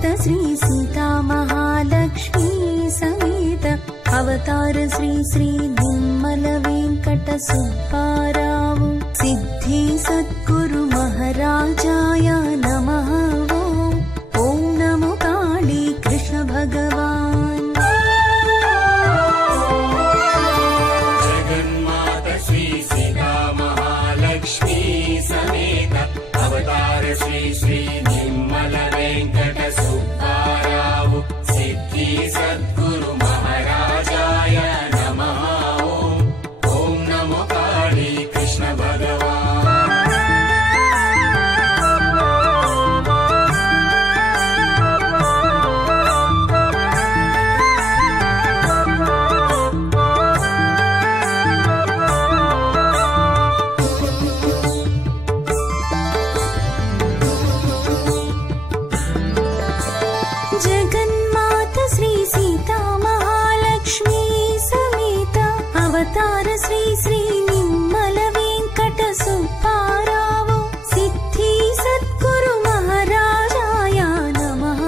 श्री सीता महालक्ष्मी समेत अवतार श्री श्री निर्मल वेंकट सुब्बाराव सिद्धि सद्गुरु महाराजाय नमः। ओम नमो काली कृष्ण भगवान। जगन्माता श्री सीता महालक्ष्मी समेत अवतार श्री श्री निर्मल वेंकट सुब्बाराव सिद्धि सद्गुरु महाराजाय नमः। ओम नमो काली कृष्ण भगवान। जगन्माता श्री सीता महालक्ष्मी समेत अवतार श्री श्री निर्मल वेंकट सुब्बाराव सिद्धि सद्गुरु महाराजाय नमः।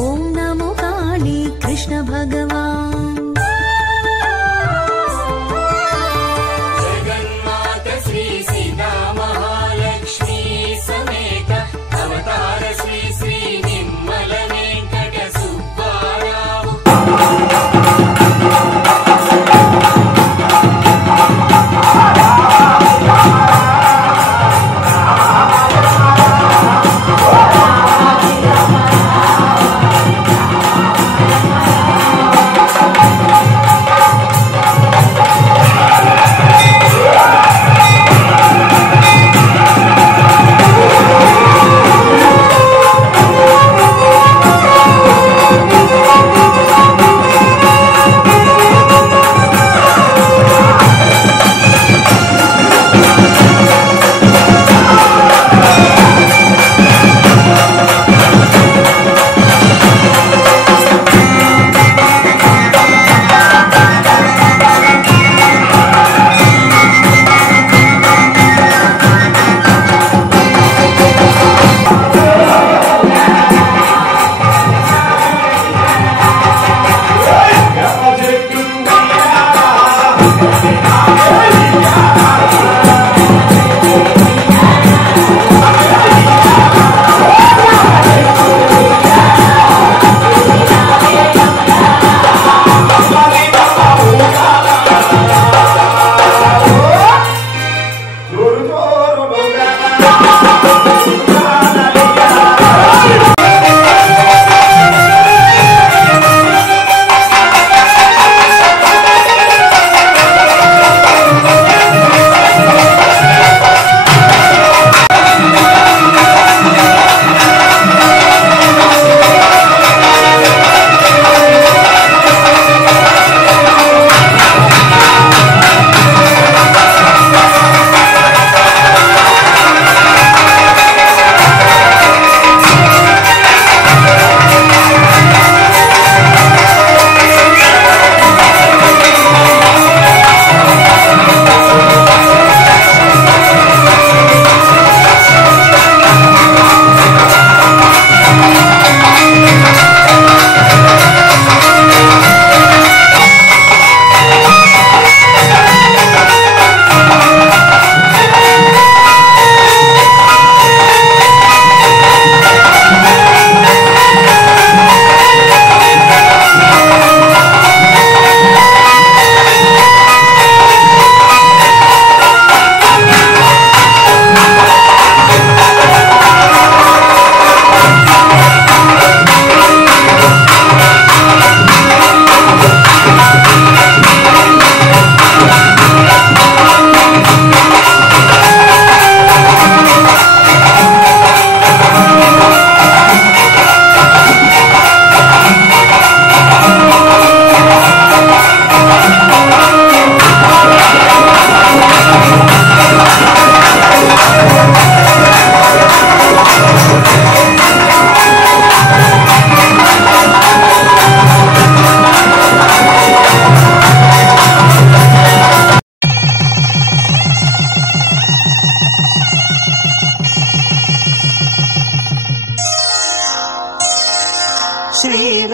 ओम नमो काली कृष्ण भगवान। जगन्माता श्री सीता महालक्ष्मी समेत अवतार श्री श्री निर्मल वेंकट सुब्बाराव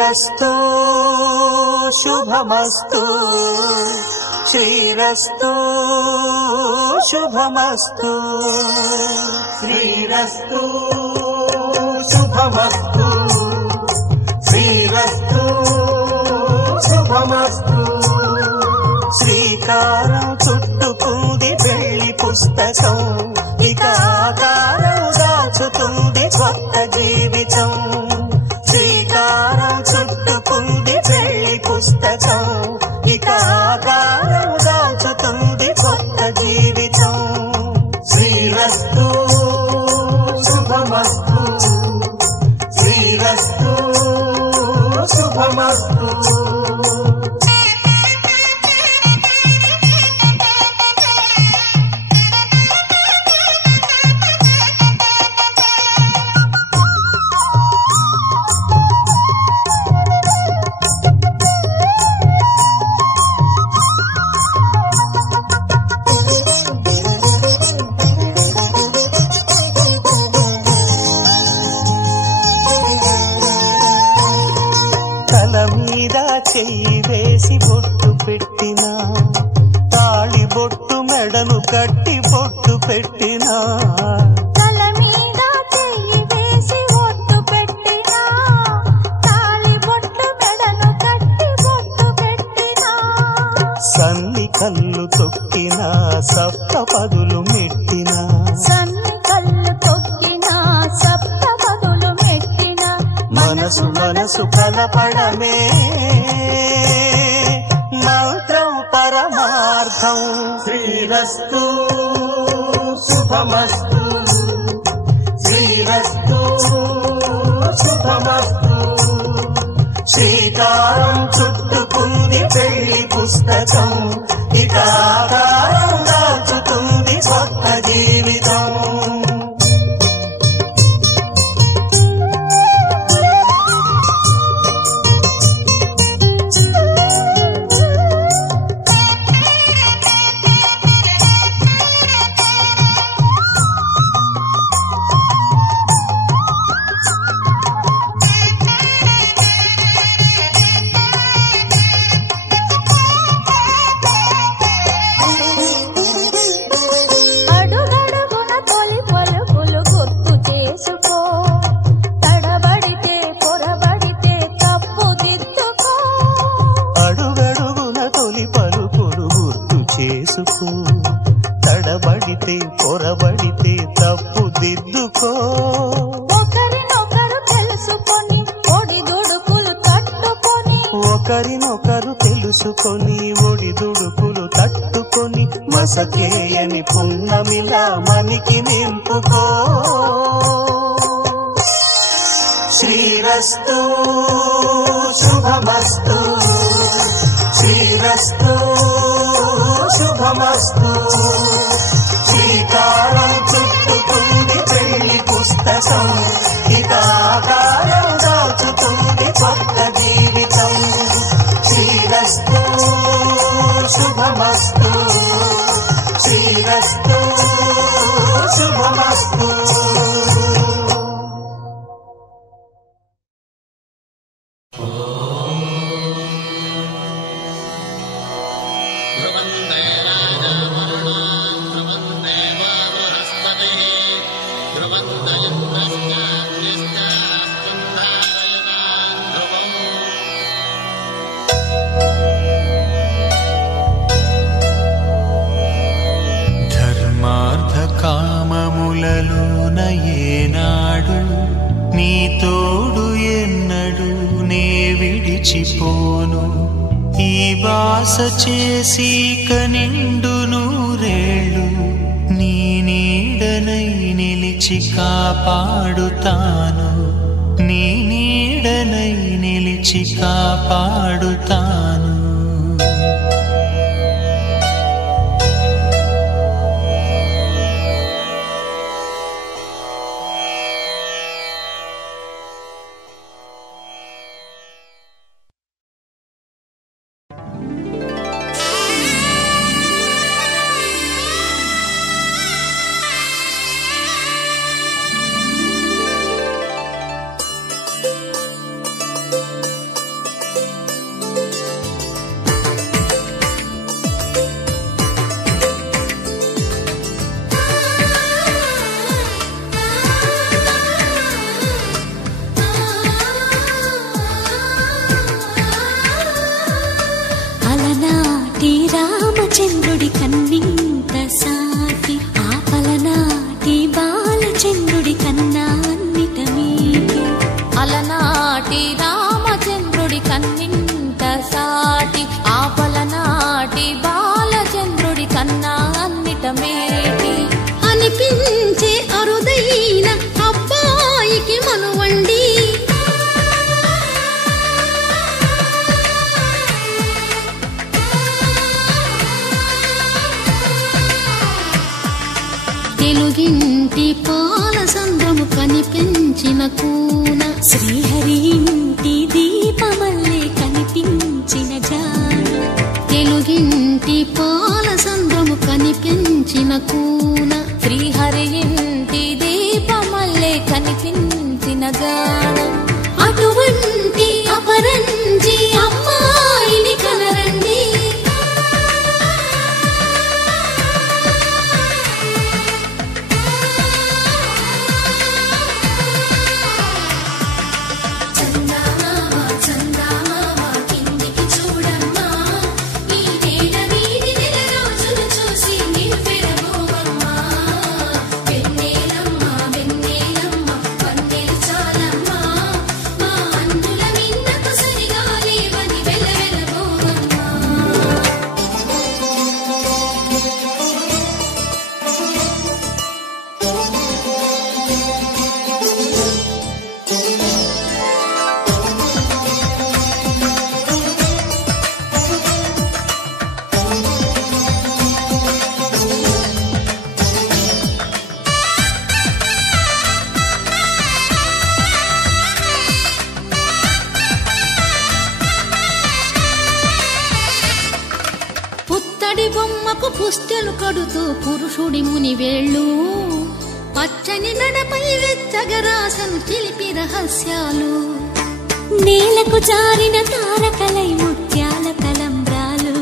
శ్రీరస్తు శుభమస్తు శ్రీరస్తు శుభమస్తు శ్రీరస్తు శుభమస్తు శ్రీరస్తు శుభమస్తు శ్రీకారం చుట్టుకుంది పెళ్లి పుస్తకం ఇక ఆకారం దాచుతుంది కొత్త జీవితం శ్రీకారం చుట్టుకుంది పెళ్లి పుస్తకం ఇక ఆకారం దాచుతుంది కొత్త జీవితం శ్రీరస్తు శుభమస్తు శ్రీరస్తు శుభమస్తు చెయ్యి వేసి బొట్టు పెట్టినా తాళి బొట్టు మెడను కట్టి బొట్టు పెట్టినా తల మీద చెయ్యి వేసి బొట్టు పెట్టినా తాళి బొట్టు మెడను కట్టి బొట్టు పెట్టినా సన్ని కళ్ళు తొక్కినా సప్త పదులు మెట్టినా సన్ని కళ్ళు తొక్కినా సప్త పదులు మెట్టినా మనసు మనసు కలపడమే మంత్రం పరమార్థం శ్రీరస్తు శుభమస్తు శ్రీరస్తు శుభమస్తు శ్రీకారం చుట్టుకుంది పెళ్లి పుస్తకం ఇక ఆకారం దాచుతుంది కొత్త జీవితం తడబడితే పొరబడితే తప్పు దిద్దుకో ఒకరినొకరు తెలుసుకొని ఒడిదుడుకులు తట్టుకొని ఒకరినొకరు తెలుసుకొని ఒడిదుడుకులు తట్టుకొని మసకేయని పున్నమిలా మనికి నింపుకో శ్రీరస్తు శుభమస్తు శ్రీరస్తు శుభమస్తు శ్రీకారం చుట్టుకుంది పెళ్లి పుస్తకం ఇక ఆకారం దాచుతుంది కొత్త జీవితం శ్రీరస్తు శుభమస్తు శ్రీరస్తు శుభమస్తు కామములలోన ఏనాడు నీ తోడు ఎన్నడు నే విడిచిపోను ఈ బాస చేసి కనిండు నూరేళ్ళు నీ నీడనై నిలిచి కాపాడుతాను నీ నీడనై నిలిచి కాపాడుతాను కన్నా అన్నిట మేటి అనిపించే అరుదైన అబ్బాయికి మనువండి. తెలుగింటి పాల సంద్రము కనిపించిన కూన శ్రీహరి ఇంటి దీపమల్లే కనిపించిన జాన తెలుగింటి పాల సంద్రము కనిపించిన కూన శ్రీహరి ఇంటి దీపమల్లే కనిపించిన జాన అటువంటి అపరంజి అమ్మాయిని కనరండి. పుత్తడి బొమ్మకు పుస్తెలు కడుతూ పురుషుడి ముని వేళ్ళు పచ్చని నడపై వెచ్చగరాసను చిలిపి రహస్యాలు నేలకు జారిన తారకలై ముత్యాల తలంబ్రాలు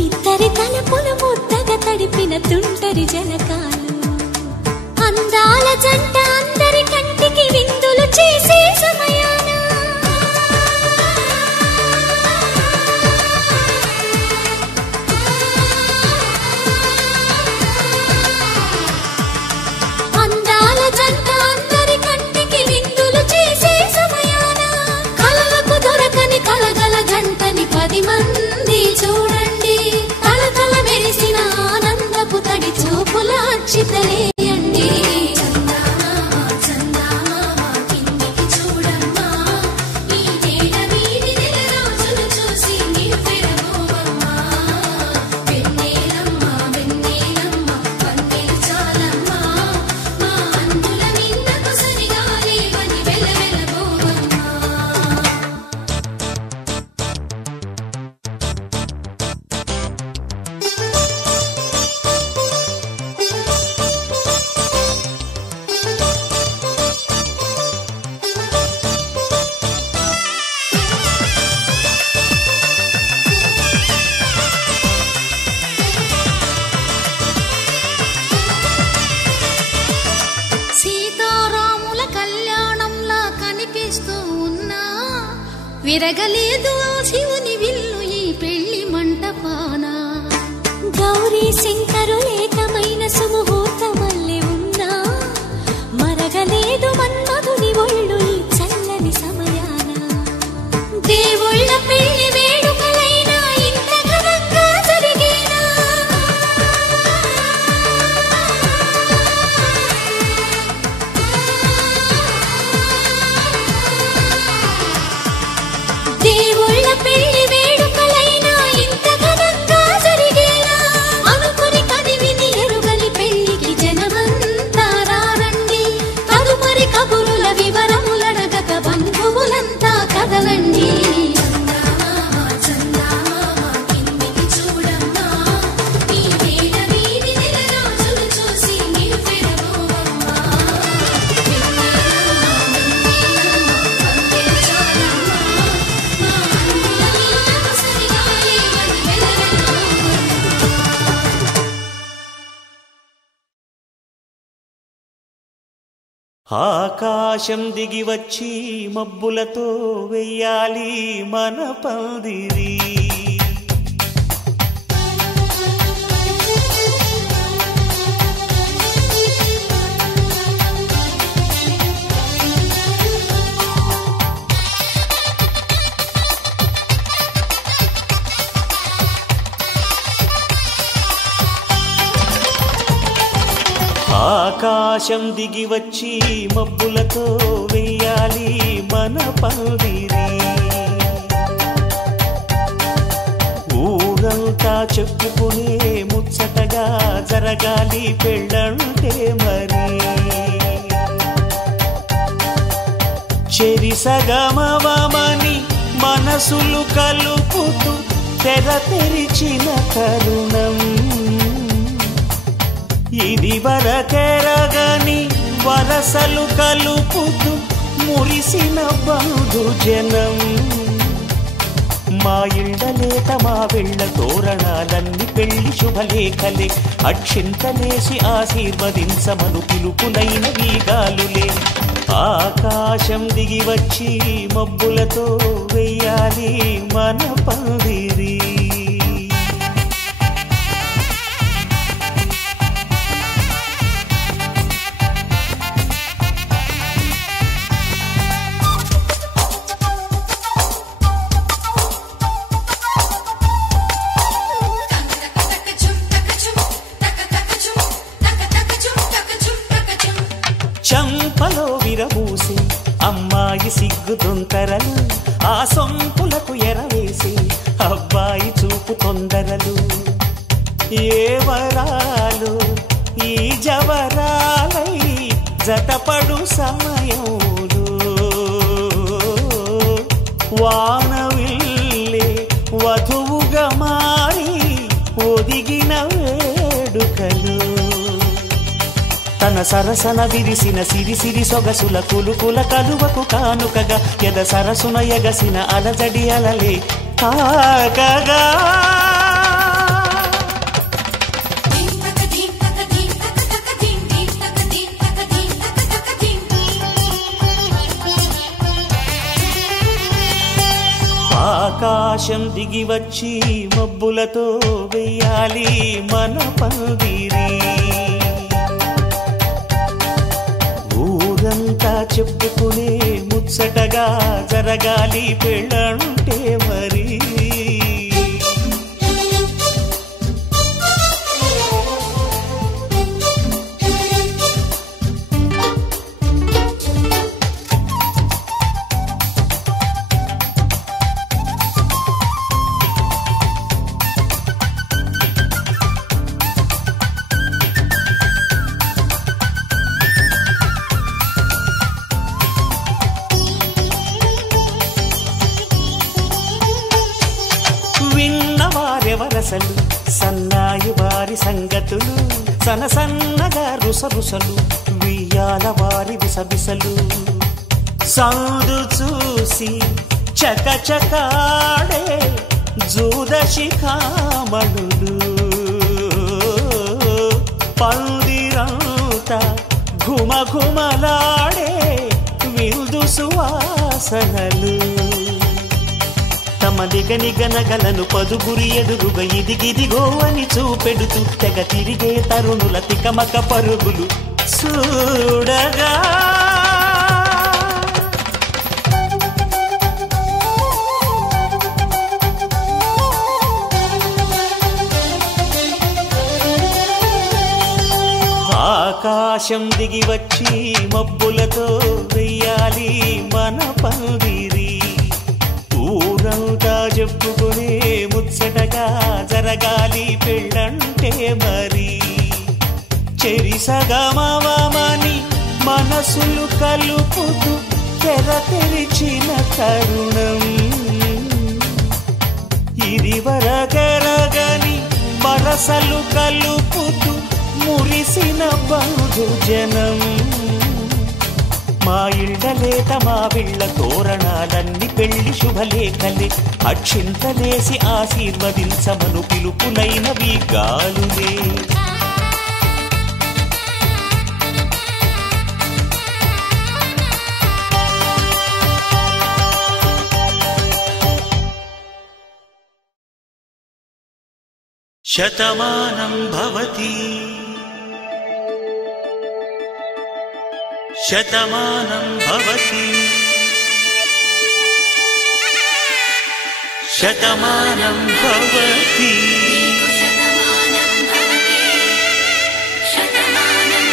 ఇద్దరి తలపులు ముద్దగా తడిపిన తుంటరి జలకాలు అందాల జంట అందరి కంటికి విందులు చేసే సమయాన అందాల జంట అందరి కంటికి విందులు చేసే సమయాన కలలకు దొరకని కలగల జంటని 10 మంది చూడండి. కలకల మెరిసిన ఆనందపు తడి చూపుల అచ్చితలేయండి. సీతారాముల కళ్యాణంలా కనిపిస్తూ ఉన్నా విరగలేదు ఆ శివుని విల్లు ఈ పెళ్లి మంటపాన. గౌరీ శంకరులేకమైన సుముహూర్తమల్లే ఉన్నా మరగలేదు మన్మధుని ఒళ్ళు ఈ చల్లని సమయాన. దేవుళ్ళ పెళ్లి వేడుకలైనా ఇంత ఘనంగా జరిగేనా. దేవుళ్ళ పెళ్లి వేడుకలైనా ఇంత ఘనంగా జరిగేనా. అనుకుని కదివిని ఎరుగని పెళ్లికి జనమంతా రారండి. తదుపరి కబురుల వివరములడగక బంధువులంతా కదలండి. ఆకాశం దిగి వచ్చి మబ్బులతో వెయ్యాలి మన పందిరి. ఆకాశం దిగి వచ్చి మబ్బులతో వెయ్యాలి మన పందిరి. ఊరంతా చెప్పుకునే ముచ్చటగా జరగాలి పెళ్ళంటే మరి. చెరిసగమవమని మనసులు కలుపుతూ తెర తెరిచిన తరుణం. ఇది వరకెరగని వరసలు కలుపుతూ మురిసిన బంధుజనం. మా ఇళ్ళలేత మా వెళ్ళ తోరణాలన్నీ పెళ్లి శుభలేఖలే. అక్షింతలేసి ఆశీర్వదించమను పిలుపులైన వీగాలులే. ఆకాశం దిగి వచ్చి మబ్బులతో వెయ్యాలి మన పందిరి. చంపలో విరబూసి అమ్మాయి సిగ్గు దొంతరలు. ఆ సొంపులకు ఎరవేసి అబ్బాయి చూపు తొందరలు. ఏ వరాలు ఈ జవరాలై జతపడు సమయంలో. వానవిల్లే వధువుగా మారి ఒదిగిన వేడుకలు. తన సరసన విరిసిన సిరిసిరి సొగసుల కులుకుల కలువకు కానుకగా ఎద సరసున ఎగసిన అలజడి అలలే తాకగా. ఆకాశం దిగి వచ్చి మబ్బులతో వెయ్యాలి మన పందిరి. ఊరంతా చెప్పుకునే ముచ్చటగా జరగాలి పెళ్ళంటే మరి. విన్నవారెవరసలు సన్నాయి వారి సంగతులు. సనసన్నగా రుసరుసలు వియ్యాల వారి విసబిసలు. సందు చూసి చకచకాడే జూదశిఖామణులు. పందిరంతా ఘుమఘుమలాడే విందు సువాసనలు. తమ నిగనిగనగలను పదుగురి ఎదురుగా ఇదిగిదిగో అని చూపెడుతూ తెగ తిరిగే తరుణుల తికమక పరుగులు చూడగా. ఆకాశం దిగి వచ్చి మబ్బులతో వెయ్యాలి మన పందిరి. ఊరంతా చెప్పుకునే ముచ్చటగా జరగాలి పెళ్ళంటే మరి. చెరిసగమవమని మనసులు కలుపుతూ తెర తెరిచిన తరుణం. ఇది వరకెరగని వరసలు కలుపుతూ మురిసిన బంధుజనం. మా ఇళ్ళలేత మా వీళ్ళ తోరణాలన్నీ పెళ్లి శుభలేఖలే. అక్షింతలేసి ఆశీర్వదించమను పిలుపులైన వీగాలులే. శతమానం భవతి శతమానం భవతి శతమానం భవతి శతమానం భవతి శతమానం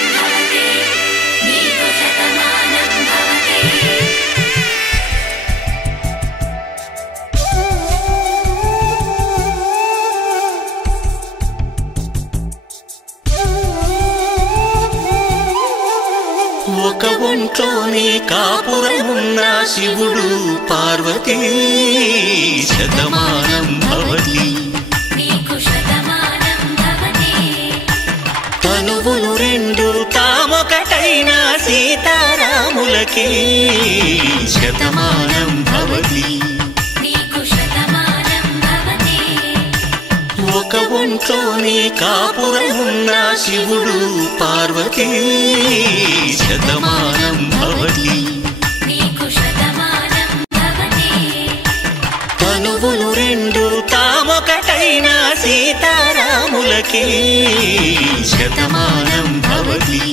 ఒంట్లోనే కాపురమున్న శివుడు పార్వతీ శతమానం భవతి తనువులు రెండు తామొకటైన సీతారాములకి శతమానం భవతి ఒక ఒంట్లోనే కాపురమున్న శివుడు పార్వతీ శతమానం భవతి తనువులు రెండు తామొకటైన సీతారాములకి శతమానం భవతి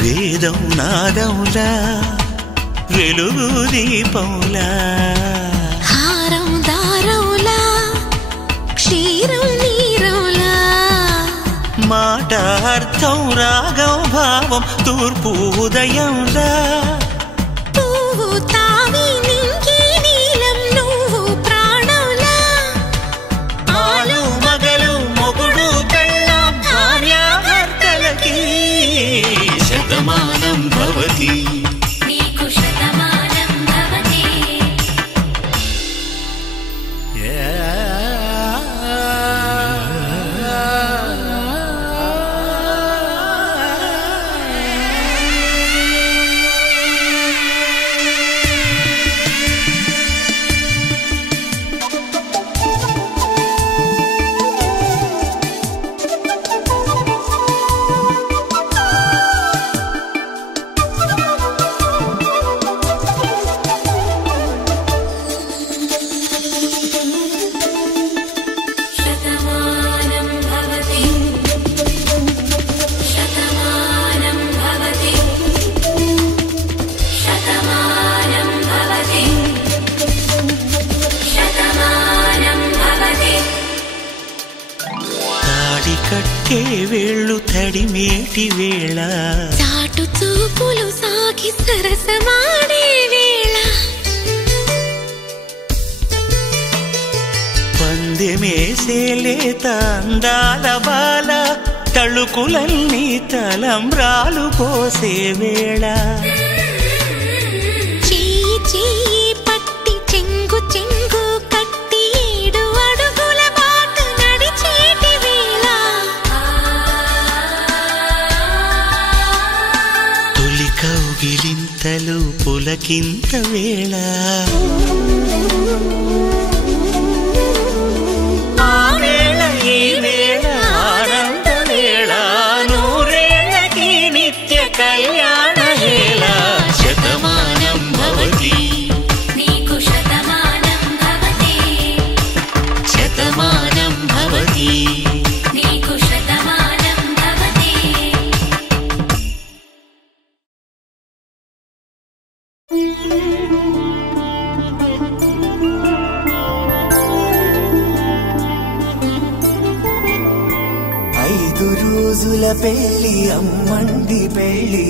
వేదం నాదములా వెలుగు దీపములా హారం దారములా క్షీరం నీరములా మాట అర్థం రాగం భావం తూర్పు ఉదయంలా పువ్వు తావి నింగి నీలం నువ్వు ప్రాణంలా ఆలు మగలు మొగుడు పెళ్ళాం భార్యాభర్తలకి శతమానం భవతి కట్టే వేళ్ళు తడిమేటి వేళ చాటు చూపులు సాగి సరసమాడే వేళ పందెమేసేలేత అందాల బాల తళుకులన్నీ తలంబ్రాలు పోసే వేళ చెయ్యి చెయ్యి పట్టి చెంగు చెంగు కట్టి 7 అడుగుల బాట నడిచేటి వేళ తొలి కౌగిలింతలు పులకింత వేళ ఆ వేళ ఈ వేళ ఆనంద వేళ నూరేళ్ళకి నిత్య కళ్యాణ వేళ శతమానం భవతి శతమానం భవతి ఐదు రోజుల పెళ్లి అమ్మండి పెళ్లి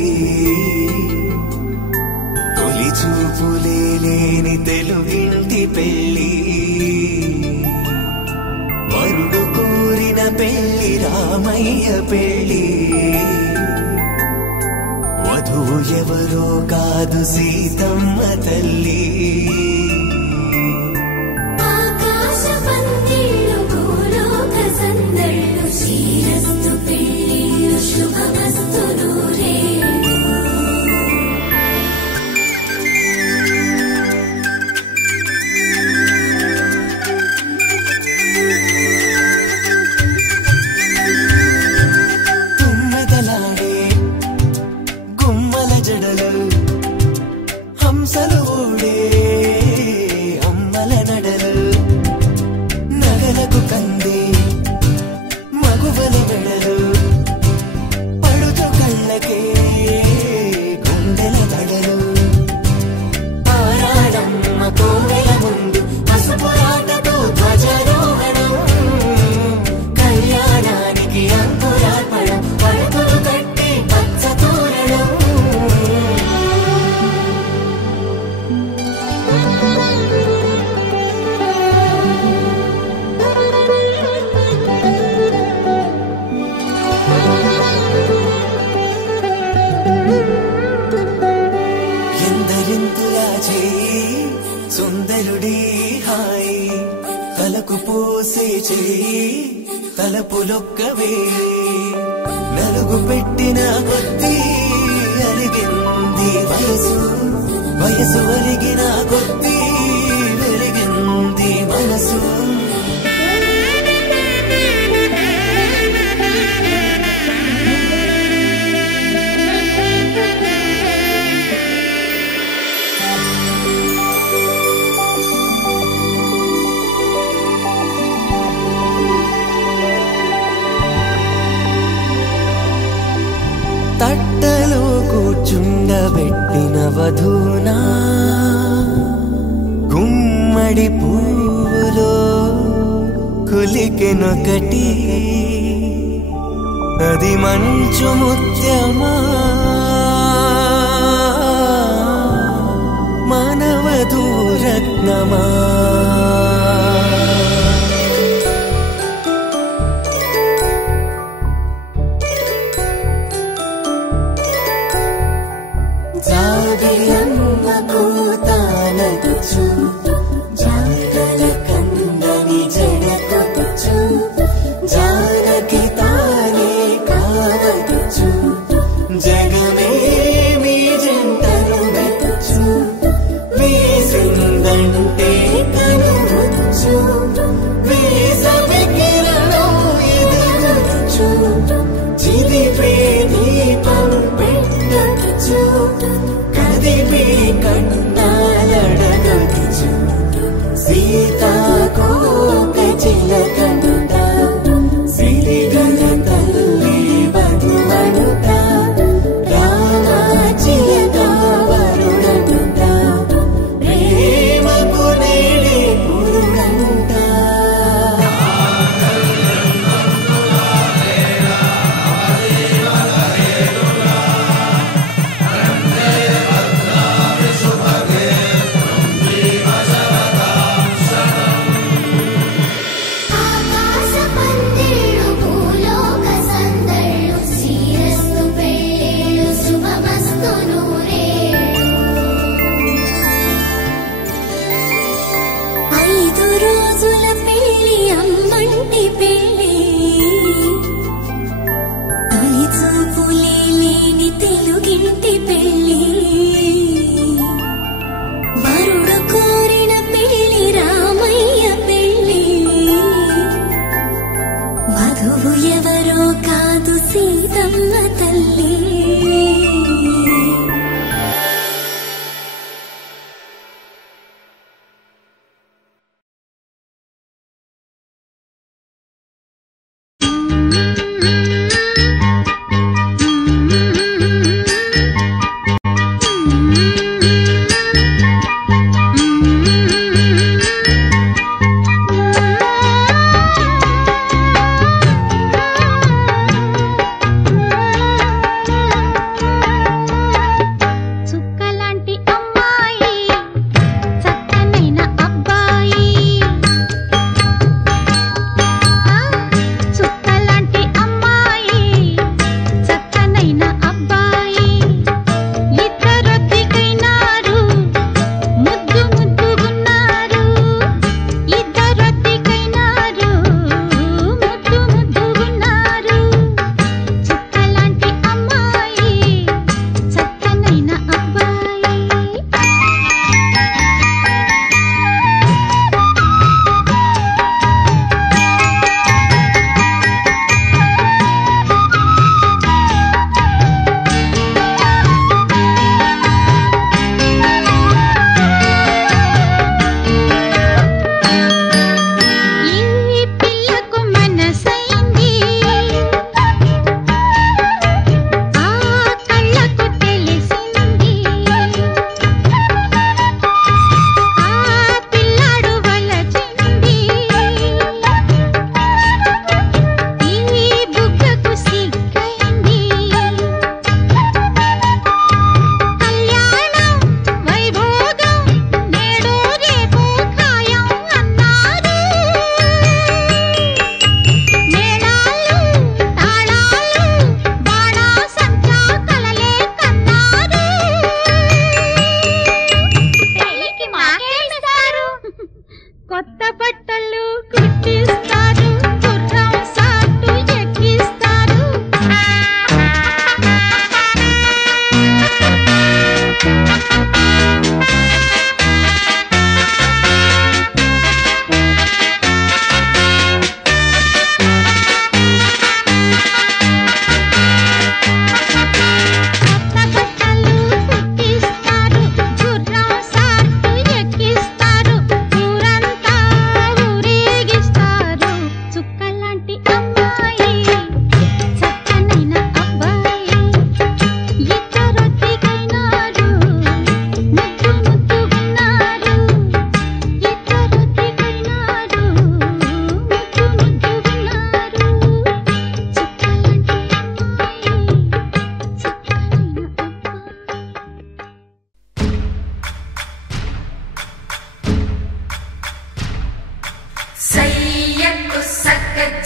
తొలి చూపులే లేని తెలుగింటి పెళ్లి వరుడు కోరిన పెళ్లి రామయ్య పెళ్లి వధువు ఎవరో కాదు సీతమ్మ తల్లి చేమంతులా చేయి సుందరుడి హాయి తలకు పోసే చేయి తలపులొక్కవే నలుగు పెట్టిన కొద్దీ అలిగింది వయసు వయసు అలిగిన కొద్దీ వెలిగింది మనసు తట్టలో కూర్చుండబెట్టిన వధూనా గుమ్మడి పువ్వులో కులికెనొకటి అది మంచు ముత్యమా మానవధూరత్నమా జాబిలమ్మ కూతానదుచు జాగల కందని జడకొచ్చు జానకి తానే కావదుచు జగమే మీ జంటను వెతుచు వేసిందంటే కన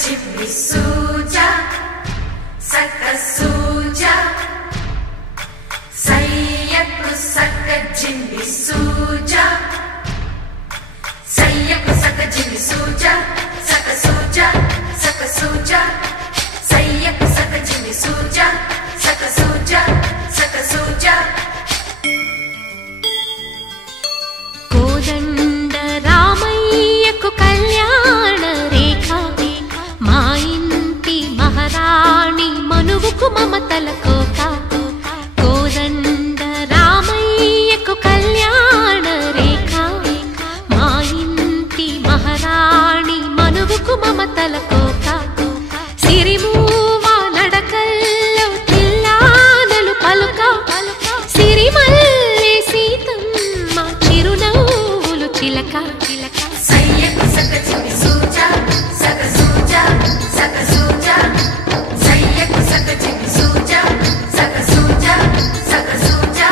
చిమ్మి సూజా సక సూజా సయ్యకు సక జిమ్మి సూజా సయ్యకు సక జిమ్మి సూజా సక సూజా సక సూజా సయ్యకు సక జిమ్మి సూజా సక సూజా సక సూజా కోదండ రామయ్యకు కళ్యాణ రేఖ మా ఇంటి మహారాణి మనువుకు మమతల కోక కోదండ రామయ్యకు కళ్యాణ రేఖ మా ఇంటి మహారాణి మనువుకు మమతల కోక సిరిమూవ నడకల్లో తిల్లానలు పలుక సిరిమల్లె సీతమ్మ చిరునవ్వులు చిలక సయ్యకు సక జిమ్మి సూజా సక సూజా సక సూజా సయ్యకు సక జిమ్మి సూజా సక సూజా సక సూజా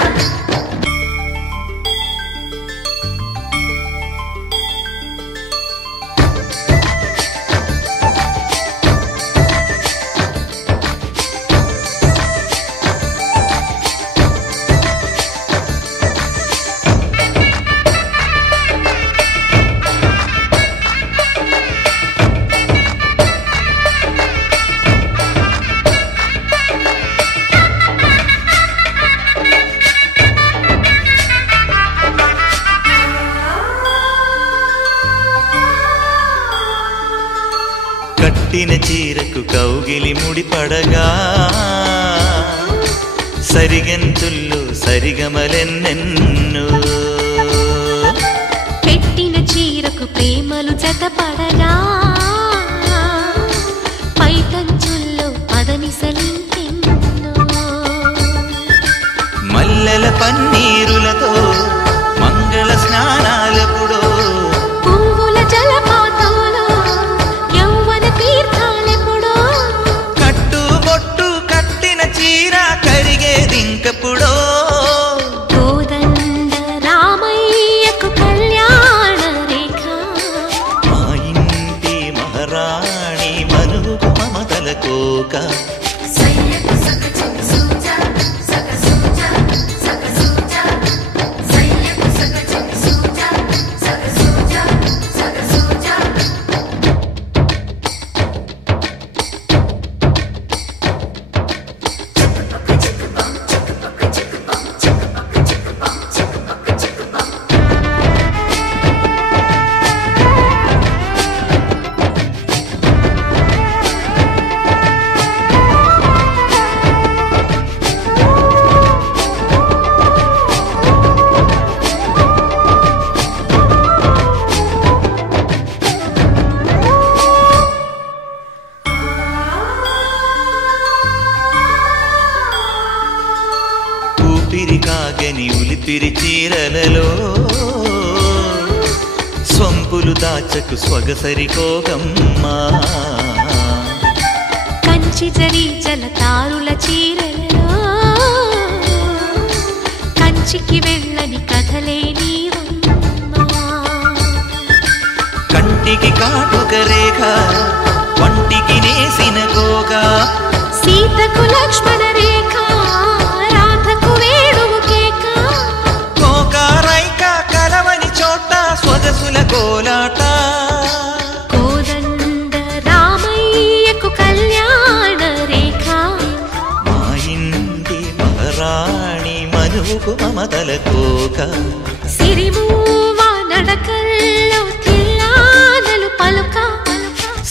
కట్టిన చీరకు కౌగిలి ముడిపడగా సరిగంతుల్లో సరిగమలెన్నెన్నో పెట్టిన చీరకు ప్రేమలు జతపడగా పైటంచుల్లో పదనిసలింకెన్నో మల్లెల పన్నీరులతో మంగళ స్నానాలెప్పుడో పువ్వుల జలపాతంలో యౌవన తీర్థాలెప్పుడో కట్టుబొట్టు కట్టిన చీర కరిగేదింకప్పుడో కోదండ రామయ్యకు కళ్యాణ రేఖ మా ఇంటి మహారాణి మనువుకు మమతల కోక సయ్యకు సక జిమ్మి సూజా సక సూజా సక సూజా సయ్యకు సక జిమ్మి సూజా సక సూజా సక సూజా ఊపిరి కాగని ఉలిపిరి చీరలలో స్వంపులు దాచకు స్వగసరికోగమ్మా కంచి జరి జలతారుల చీరలలో కంచికి వెళ్ళని కథలే నీవమ్మా కంటికి కాటుక రేఖ వంటికి నేసిన కోగా సీతకు లక్ష్మణ రేఖ రాధకు వేణువు కేక కోకారైక కలవని చోట స్వగసుల కోలాట కోదండ రామయ్యకు కళ్యాణ రేఖ మా ఇంటి మహారాణి మనువుకు మమతల కోక సిరిమూవ నడకల్లో తిల్లానలు పలుక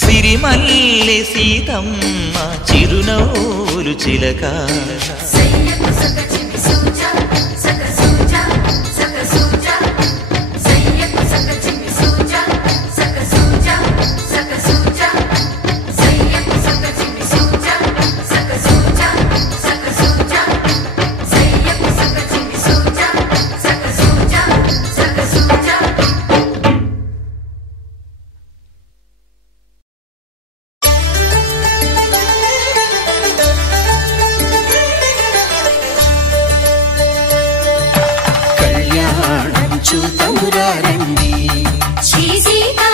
సిరిమల్లె సీతమ్మ చిరునవ్వులు చిలక సయ్యకు సక జిమ్మి సూజా సక సూజా సక సూజా సయ్యకు సక జిమ్మి సూజా సక సూజా సక సూజా సయ్యకు సక జిమ్మి సూజా సక సూజా సక సూజా సయ్యకు సక జిమ్మి సూజా సక సూజా సక సూజా కళ్యాణం చూతమురా రండి శ్రీ సీతా